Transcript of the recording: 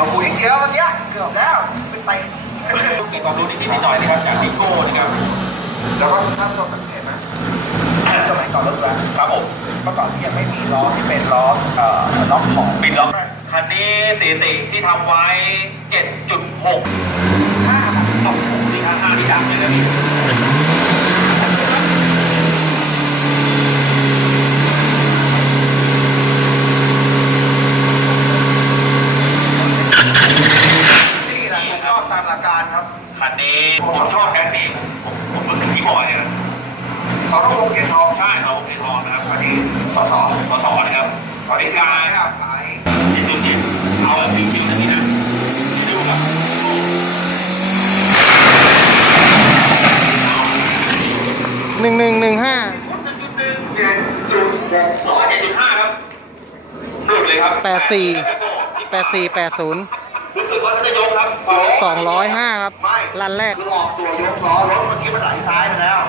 วกูอีกเดียวเมื่อกี้เกือบแล้วไปเตะเก็บความรู้นิดๆหน่อยๆนะครับจากนิโก้นะครับแล้วก็ท่านผู้ชมสังเกตนะสมัยก่อนรถแว้นครับผมเมื่อก่อนที่ยังไม่มีล้อที่เป็นล้อเอ่อล็อกของปิดล็อกคันนี้สถิติที่ทำไว้ 7.6ห้าสองหกสี่ห้าห้าที่ดังเลยนะพี่ นี่แหละผมชอบตามหลักการครับคันนี้ผมชอบแค่นี้ผมผมรู้สึกที่บอยเลยนะสองวงเกียร์ทองใช่เราโอเคทองนะครับอันนี้สอสอขอสอนนะครับตอนเป็นี้นกาการรขายที่ดูจิเอาแบบชิวๆนะพี่นะที่ดูแบบโอ้หนึ่งหนึ่งหนึ่งห้าเจ็ดจุดหกสองเจ็ดจุดห้าครับหลุดเลยครับแปดสี่แปดสี่แปดศูนย์ รู้สึกว่าจะยกครับสองร้อยห้าครับ ไม่ลันแรก คือออกตัวยกล้อรถเมื่อกี้มันไหลซ้ายไปแล้ว